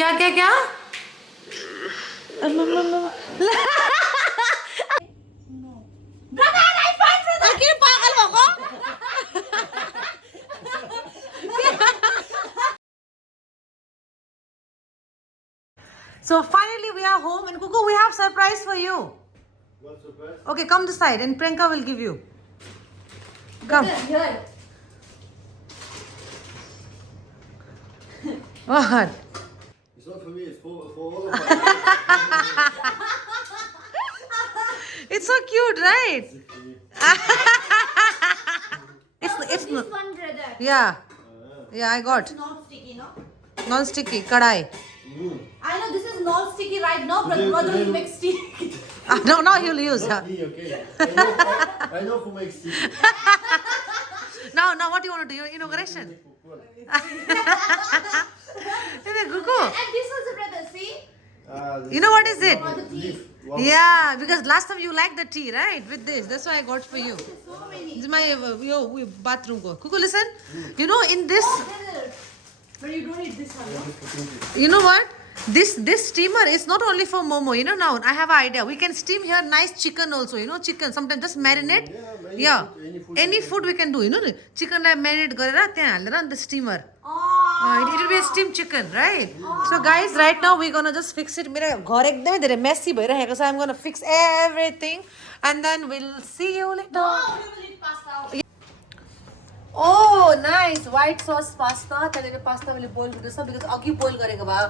क्या क्या क्या So finally we are home and Kuku, we have surprise for you. What surprise? Okay, come this side and Priyanka will give you. Come. Here. What? It's not for me, it's for all of us. It's so cute, right? It's This one, brother. yeah. Yeah, I got Not sticky, no? non-sticky kadai. I know this is not sticky right now, but brother will make sticky. No, now you'll use. Not me, okay? I know who makes tea. Now, what do you want to do? Your inauguration. Kuku, And this also, brother, see? you know what is it? For the tea. Wow. Yeah, because last time you liked the tea, right? With this, that's why I got for you. So many. This is my your bathroom go. Kuku, listen. You know in this, Brother. But you don't need this one, no? you know what? This steamer is not only for momo. You know now I have an idea. We can steam here nice chicken also. You know chicken. Sometimes just marinate. Yeah. Any food we can do. You know chicken marinate गरेर त्यहाँ हालेर on the steamer. Oh. It will be a steamed chicken, right? So guys, right now we're gonna just fix it. मेरो घर एकदमै धेरै messy भइरहेको छ. I'm gonna fix everything and then we'll see you later. Oh, we will eat pasta. Oh, nice white sauce pasta. त्यहाँदेखि pasta मैले boil गर्दैछ because अघि boil गरेको भए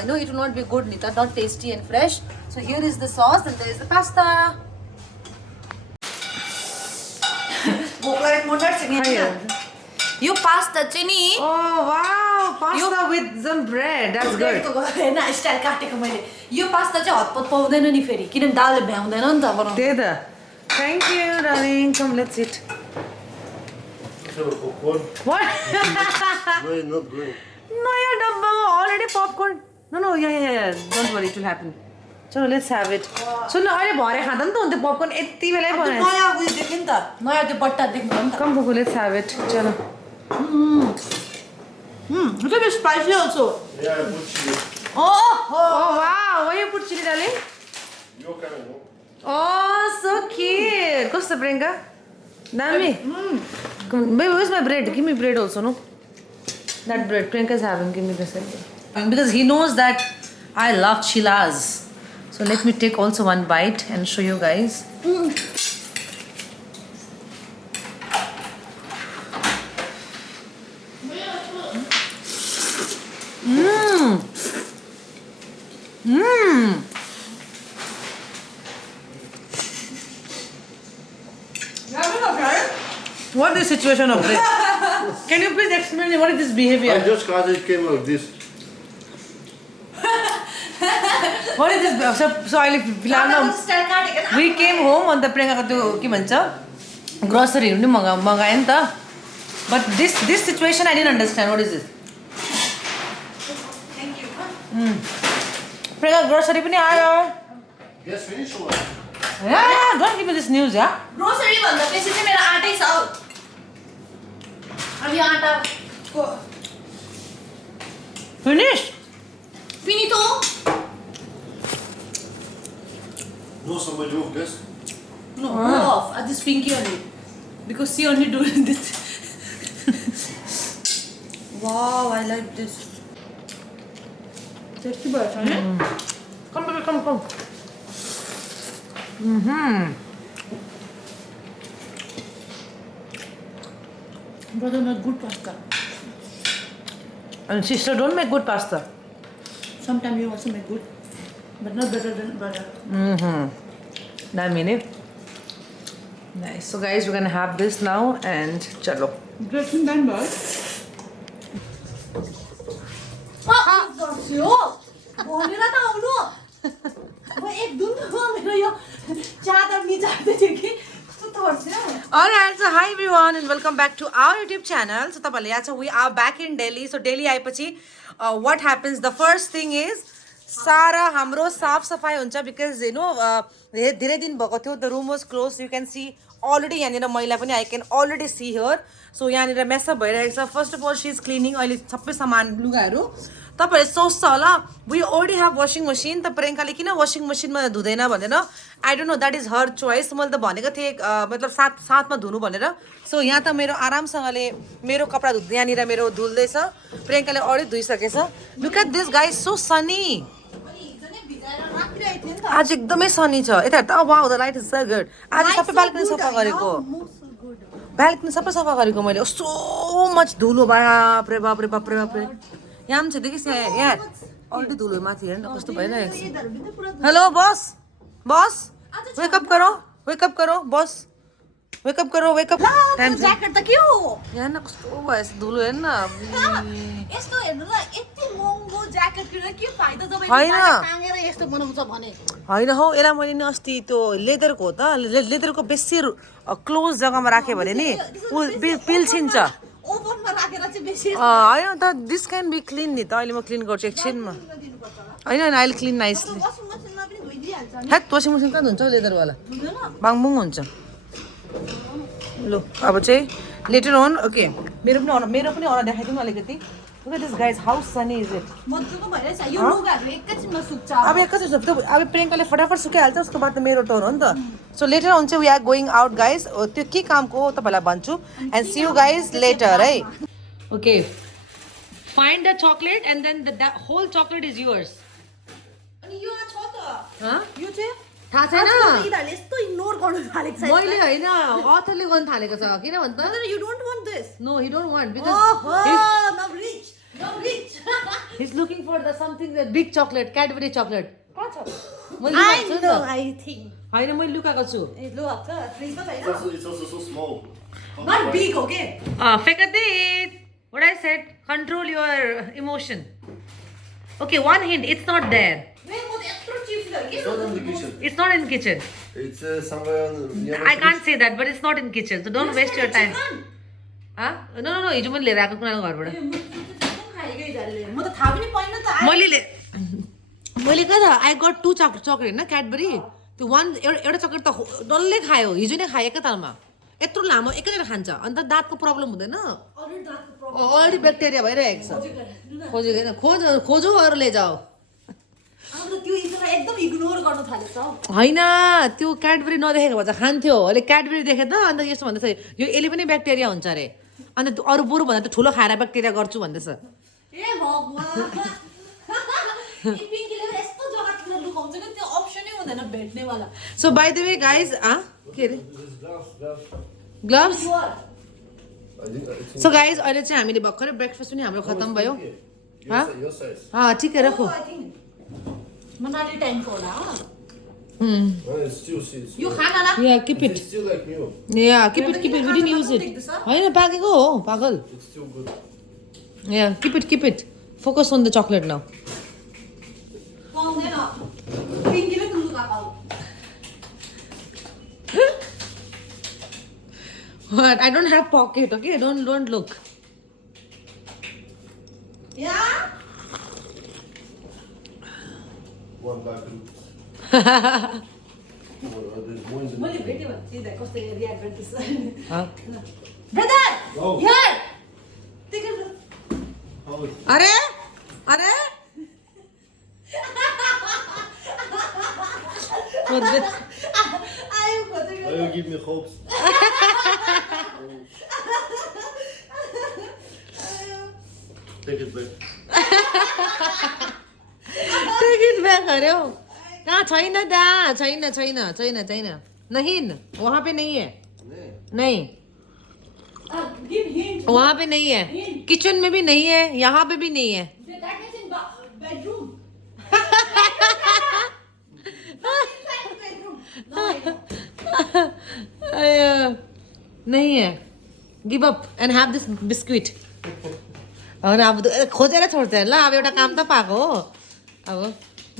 you know it will not be good नि त, not tasty and fresh. So here is the sauce and there is the pasta. भोक लागेको मोटर छ नि यो पास्ता चाहिँ नि Oh wow, pasta with some bread. That's good. हैन style काटेको मैले यो पास्ता चाहिँ हतपत पाउँदैन नि फेरि किनभने दालले भ्याउँदैन नि त बनाउनु त्यही त. Thank you, darling. Come, let's eat. So, popcorn? What? No, it's not going. नयाँ डब्बामा already popcorn. No, yeah. Don't worry, it will happen. चलो, let's have it. सुन अहिले भरे खाँदा नि त हुन्थ्यो popcorn यति बेलै बनाएछ. नयाँ उयो देख्यो नि त नयाँ त्यो बट्टा देख्नु नि त Come, Kuku, let's have it. चलो. Look at the spicy also. Yeah, I put chili. Oh wow, why you put chili, darling? You're coming, no? Oh, so cute. What's the Priyanka? Dami. Come, baby, where's my bread? Give me bread also, no? That bread Priyanka's having. Give me this. Because he knows that I love chilas. So let me take also one bite and show you guys. What is the situation of this? Can you please explain me what is this behavior? I just got it came like this. What is this? So I style काटेको we came home on the Priyanka त्यो के भन्छ ग्रोसरीहरू नि मगायो नि त. But this situation I didn't understand. What is this? Thank you Priyanka grocery पनि आयो. Yes, finish or what? Yeah, don't give me this news, yeah? Grocery भन्दा बेसी चाहिँ मेरो आटै छ हौ अब यो आटाको Finished? फिनितो No, somebody move this. No, go off. I just pinky on it. Because she only doing this. Wow, I like this. Tasty bird, right? Come, baby, come. Brother make good pasta. And sister don't make good pasta. Sometimes you also make good, but not better than brother. That mean nice. So guys, we're gonna have this now and chalo. Dressing done, boy. यो भनेर त आउनु म एक दुन मेरो यो चादर निचार्दै थियो कि कस्तो तर्स्यो Alright, so hi everyone and welcome back to our YouTube channel. So तपाईहरुले याद छ we are back in Delhi. So Delhi आएपछि what happens, the first thing is सारा हाम्रो साफ सफाई हुन्छ because you know धेरै दिन भएको थियो, the room was closed. You can see already यहाँनिर मैला पनि I can already see here. So यहाँनिर mess up भइरहेको छ. First of all she is cleaning अहिले सबै सामान लुगाहरू तपाईँहरूले सोच्छ होला we already have washing machine त प्रियङ्काले किन वासिङ मसिनमा धुँदैन भनेर I don't know that is her choice मैले त भनेको थिएँ मतलब साथमा धुनु भनेर सो यहाँ त मेरो आरामसँगले मेरो कपडा यहाँनिर मेरो धुल्दैछ प्रियङ्काले अलरेडी धुइसकेछ look at this guys so sunny आज एकदमै सनी छ यता त wow the light is so good आज सबै बाल्कनी सफा गरेको बाल्कनी सबै सफा गरेको मैले सो मच धुलो बाप रे बाप रे बाप रे बाप रे यहाँ पनि छ देखिस् यहाँ अलरेडी धुलो माथि हेर्नु न कस्तो भइरहेको छ हेलो बस बस वेकअप करो बस वेकअप करो वेकअप टाइम ज्याकेट त के हो यहाँ न कस्तो भएछ धुलो हेर्नु न यस्तो हेर्नु ल यति महँगो ज्याकेट किनेर के फाइदा जब होइन। टाँगेर यस्तो बनाउँछ भने होइन हौ यसलाई मैले नि अस्ति त्यो लेदरको हो त लेदरको बेसी क्लोज जग्गामा राख्यो भने नि पिल्छिन्छ ओभनमा राखेर चाहिँ बेसी होइन त दिस क्यान बी क्लिन नि त अहिले म क्लिन गर्छु एकछिनमा होइन होइन अहिले क्लिन नाइसली वासिङ मसिनमा पनि धोइदिइहाल्छ ह्याट वासिङ मसिन कहाँ हुन्छ लेदरवाला हुँदैन बाङबुङ हुन्छ लु अब चाहिँ लेटर अन ओके मेरो पनि अन देखाइदिउँ अलिकति look at this guys how Sunny is it मजाको भइरहेछ यो लुगाहरू एकैछिनमा सुक्छ अब एकैचोटि त्यो अब प्रियङ्काले फटाफट सुकाइहाल्छ उसको बाद त मेरो टर्न हो नि त सो लेटर अन चाहिँ we are going out guys त्यो के कामको हो तपाईँलाई भन्छु and see you guys later है okay find the chocolate and then the whole chocolate is yours अनि यो छ त यो चाहिँ थाहा छैन यिनीहरूले यस्तो इग्नोर गर्नु थालेको छ मैले होइन अथरले गर्नु थालेको छ किन भन्छ you don't want this no he don't want ओहो because now rich now rich he is looking for the something the big chocolate Cadbury chocolate कहाँ छ मैले आई लुकाएको छु नि नो त आई थिंक होइन मैले लुकाएको छु ए लो अब त फ्रिजमा छैन It's also so small. Nut big okay Fekadit, what I said, control your emotion. Okay, one hint, it's not there. वे म त यत्रो चिप्स ल के It's not in the kitchen. It's not in kitchen. It's somewhere near I can't say that, but it's not in kitchen. So don't waste your time. Huh? No, हिजो मैले लिएर आएको कुनाको घरबाट म त थाहा पनि पाइन त मैले कहाँ त आई गट टु चक्लेट होइन क्याडबरी त्यो एउटा चक्लेट त डल्लै खायो हिजो नै खायो एकैतालमा यत्रो लामो एकैचोटि खान्छ अन्त दाँतको प्रब्लम हुँदैन अलरेडी ब्याक्टेरिया भइरहेको छ खोजेको खोजो अरूले जाऊ त्यो एकदम इग्नोर गर्न थालेछ होइन त्यो क्याडबरी नदेखेको भए चाहिँ खान्थ्यो अहिले क्याडबरी देखे त अन्त यस्तो भन्दैछ यो यसले पनि ब्याक्टेरिया हुन्छ अरे अन्त अरू बरु भन्दा त ठुलो खाएर ब्याक्टेरिया गर्छु भन्दैछ ए भगवान पिङ्कीले यस्तो जग्गातिर लुकाउँछ कि त्यो अप्सनै हुँदैन भेट्नेवाला so by the way guys के अरे ग्लभ्स सो गाइज अहिले चाहिँ हामीले भर्खरै ब्रेकफास्ट पनि हाम्रो खतम भयो your size. ठिकै राखो मनाली टाइमको होला Oh, it's still it's यो खाना ना yeah keep it it's still like new. Yeah keep it we didn't use it होइन पाकेको हो पागल It's still good. Yeah keep it focus on the chocolate now पाउँदैन पिङ्कीले त लुगा पाउ What? I don't have pocket, okay? Don't look. या One bathroom. There's more in the मैले भेटेँ भने त्यही कस्तो रियाक्ट गर्दैछ Huh? Brother Oh. यार त्यही How is अरे अरे आयो खोजेको Why you give me hopes? Take it back. Take it back अरे हो कहाँ छैन दा छैन नहीं वहाँ पे नहीं है नहीं गिभ हिन्ट वहाँ पे नहीं है किचन में भी नहीं है यहाँ पे भी नहीं है दैट इज इन बेडरूम नहीं है give up and have this biscuit होइन अब खोजेर छोड्छ ल अब एउटा काम त पाएको हो अब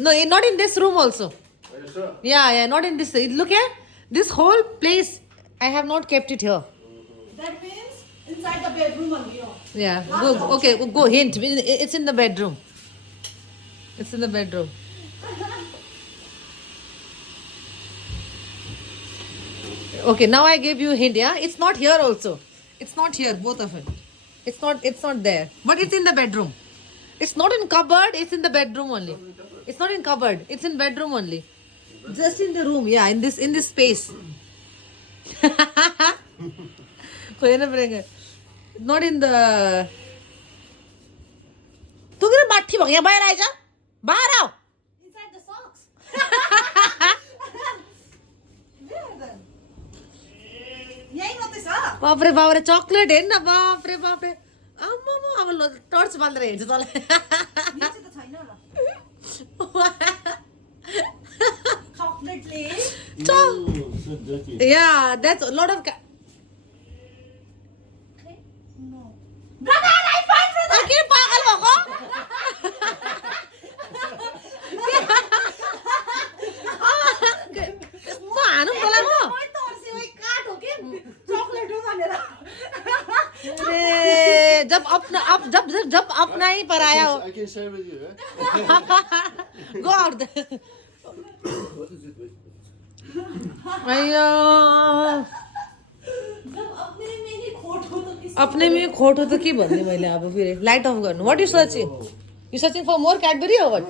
no not in this room also Are you sure? Yeah not in this look yeah this whole place I have not kept it here that means inside the bedroom only हो Yeah, go hint. It's in the bedroom. It's in the bedroom. Okay, now I gave you a hint, yeah? It's not here also. It's not here, both of it. It's not there. But it's in the bedroom. It's not in cupboard. It's in the bedroom only. It's not in cupboard. It's in bedroom only. Just in the room. Yeah, in this space. Not in the. तू किधर बैठी हो? यहाँ बाहर आ जा. बाहर आओ. Inside the socks. यही मात्रै छ. बाप रे चॉकलेट है ना. बाप रे आम्मा अब टर्च बाल्द रहे छ तले. नीचे त छैन होला. चकलेटले. Ew, so dirty. Yeah, that's a lot of. No. Brother, I found brother. के पागल भएको? म हानु मलाई म. मैं त अर्सी वही काट हो के चकलेट हो भनेर. अरे जब अपना ही पर आया हो. I can share with you, eh? Go out there. What is it? Wait. अयो जब अपने में ही खोट हो तो किस. अपने में खोट हो तो के भन्ने मैले अब फेरि लाइट अफ गर्नु. What you searching? You searching for more Cadbury or what?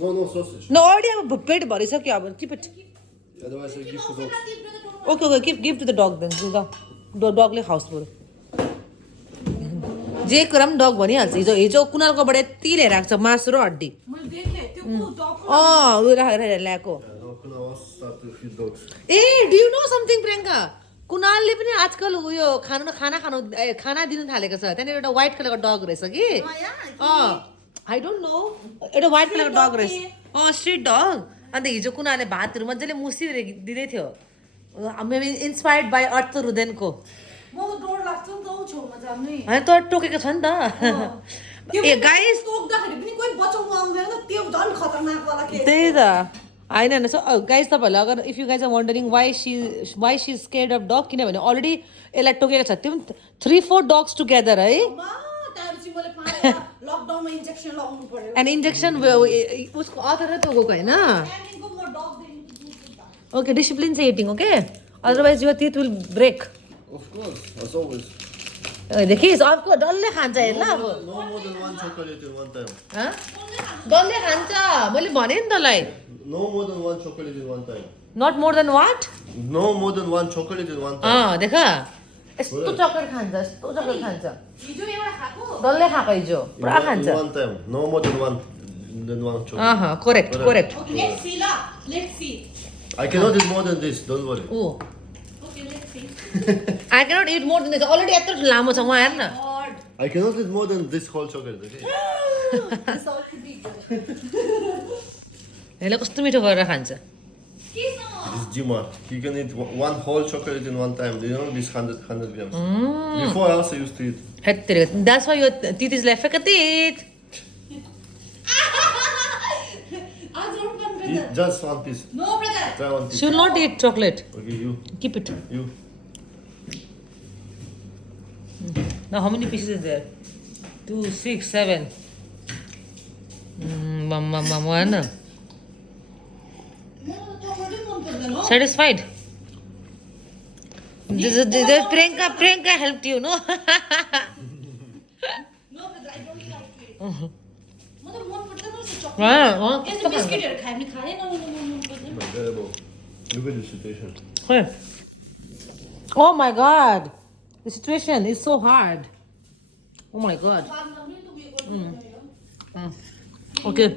No, sausage. No, already अब पेट भरिसक्यो अब. Keep it. Otherwise, I give to dog. Okay, give to the dog then. डगले खाओस् बरु. जे कुरा पनि डग भनिहाल्छ. हिजो कुनालकोबाट यति लिएर आएको छ मासु र हड्डी. मैले देखे त्यो डग. उयो राखेर ल्याएको. Can I also start to feed dogs? A, do you know something Priyanka? कुनालले पनि आजकल उयो खाना दिनु थालेको छ. त्यहाँनिर एउटा व्हाइट कलरको डग रहेछ कि. I don't know. एउटा व्हाइट कलरको डग रहेछ. Street dog. अन्त हिजो कुनाले भातहरू मजाले मुसिदिँदै दिँदै थियो. मेबी इन्सपायर्ड बाई आर्तुर रुदेनको. म त डर लाग्छ नि त उ छेउमा जानु. होइन त टोकेको छ नि त. ए गाइस टोक्दाखेरि पनि कोही बचाउनु आउँदैन त्यो झन् खतरनाक वाला केस. त्यही त होइन सो गाइस तपाईँहरूले अगर if you guys are wondering why she scared of dog किनभने अलरेडी यसलाई टोकेको छ. त्यो 3-4 डग्स टुगेदर है. त्यसपछि मैले पाएँ लकडाउनमा इन्जेक्सन लगाउनु पर्यो. एन्ड इन्जेक्सन उसको अथर त गएको होइन. त्यहाँदेखिको म डग दिनु. ओके डिसिप्लिन चाहिँ eating okay otherwise your teeth will break. Of course, as always. देखिस् अर्को डल्ले खान्छ हेर ल अब. No more than one chocolate in one time. डल्ले खान्छ मैले भने नि तँलाई. No more than one chocolate in one time. Not more than what. No more than one chocolate in one time. देख यस्तो चक्लेट खान्छ यस्तो चक्लेट खान्छ. हिजो एउटा खाएको. डल्ले खाएको हिजो पुरा खान्छ. In one time. No more than one chocolate. Correct. Okay, let's see la. Let's see. I cannot eat more than this. Don't worry. Okay, let's see. I cannot it more than this. Already यत्रो लामो छ उहाँ हेर् न. God. I cannot eat more than this whole chocolate. Okay. This all could be good. यसले कस्तो मिठो गरेर खान्छ. के छ? This Jima, you can eat one whole chocolate in one time. You know this 100 grams. Before I also used to eat. हेत्तेरी that's why your teeth is like fake teeth. आज don't come brother. Eat just one piece. No brother. Try one piece. She will not eat chocolate. Okay, you. Keep it. You. Now how many pieces is there? 2, 6, 7. One. म चकलेटै मन पर्दैन हो. Satisfied? Priyanka helped you, no? No brother, I don't like it. म त मन पर्दैन नि chocolate. यस्तो बिस्किटहरु खाए पनि खाएन मन पर्दैन. Terrible. Look at the situation. Where? Oh my God. The situation is so hard. Oh my God. बादमा पनि त उयो गर्नु. Okay.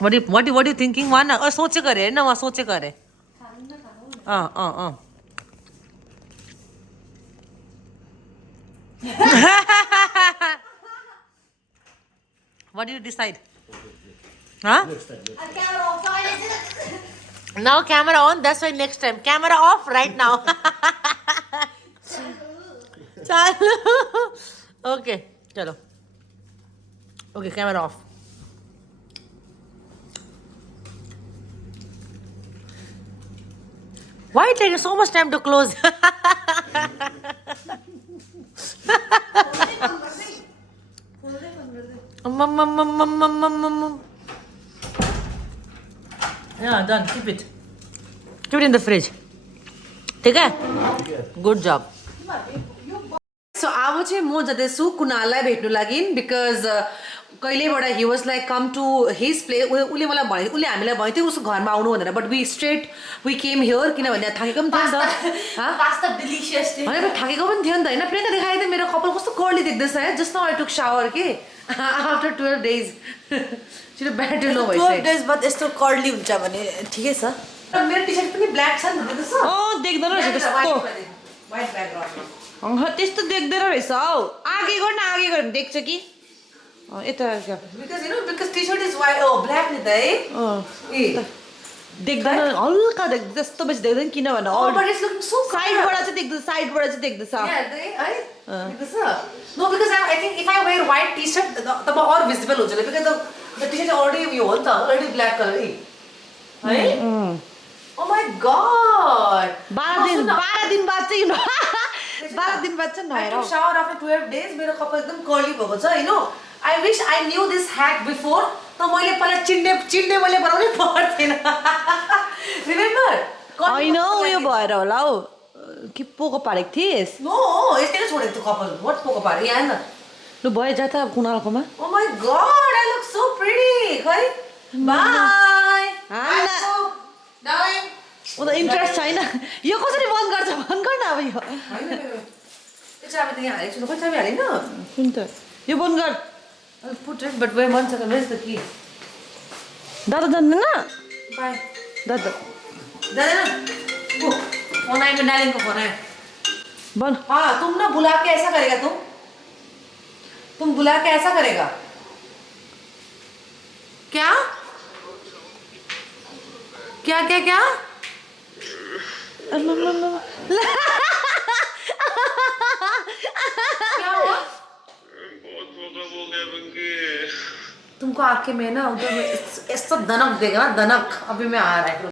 What are you thinking? One सोचेको अरे हेर्न उहाँ सोचेको अरे. What do you decide? Huh? Next time. Camera off. Now camera on. That's why next time. Camera off right now. Chalo. Okay. Chalo. Okay, camera off. Why it takes so much time to close? Yeah, done. Keep it. Keep it in the fridge. ठीक है? Good job. So अब चाहिँ म जाँदैछु कुनाललाई भेट्नु लागि because कहिलेबाट he was like come to his place उसले मलाई भने उसले हामीलाई भन्यो थियो उसको घरमा आउनु भनेर बट वी केम हियर किनभने थाकेको पनि थियो नि त पास्ता डिलिसियस थियो होइन थाकेको पनि थियो नि त होइन प्रियङ्का देखाएको थियो मेरो कपाल कस्तो कर्ली देख्दैछ है just now I took shower के आफ्टर 12 days छिटो ब्याट्री लो 12 days बाद यस्तो कर्ली हुन्छ भने ठिकै छ मेरो टी सर्ट पनि ब्ल्याक छ नि देख्दैछ देख्दैन रहेछ त्यस्तो व्हाइट ब्याकग्राउन्डमा त्यस्तो देख्दैन रहेछ हौ आगे गर्न आगे गयो भने देख्छ कि यता because t-shirt is white black नि त है ए देख्दैन हल्का देख्छ त्यस्तो बेसी देख्दैन किनभने but it's looking so साइडबाट चाहिँ देख्दैछ साइडबाट चाहिँ देख्दैछ No, because I think if I wear white t-shirt, the more visible हो जान्छ because the t-shirt is already यो हो नि त already black color है Oh my god 12 दिन बाद चाहिँ 12 दिन बाद चाहिँ I नहेर took shower after 12 days मेरो कपाल एकदम कर्ली भएको छ you know I wish I knew this hack before त मैले पहिला चिन्डे मैले बनाउनै पर्थेन Remember होइन उयो भएर होला हौ के पोको पारेको थिएस No यस्तै नै छोडेको थियो कपाल what पोको पारे यहाँ न लु भयो जा त कुनालकोमा Oh my god I look so pretty खै Bye Darling म त इन्ट्रेस्ट छैन यो कसरी बन्द गर्छ बन्द गर्न अब यो यो चाबी त यहाँ हालेको छु खोइ चाबी हालेन कुन त यो बन्द गर I'll put it but where one second where's the key दादा जान्दैन Bye दादा जानेन फोन आया डालिंग को फोन आया बन हाँ तुम ना बुला के ऐसा करेगा तुम बुला के ऐसा करेगा क्या क्या क्या क्या क्या हुआ बहुत धोखा हो गया बंकी तुमको आके मैं ना उधर ऐसा दनक देगा ना दनक अभी मैं आ रहा है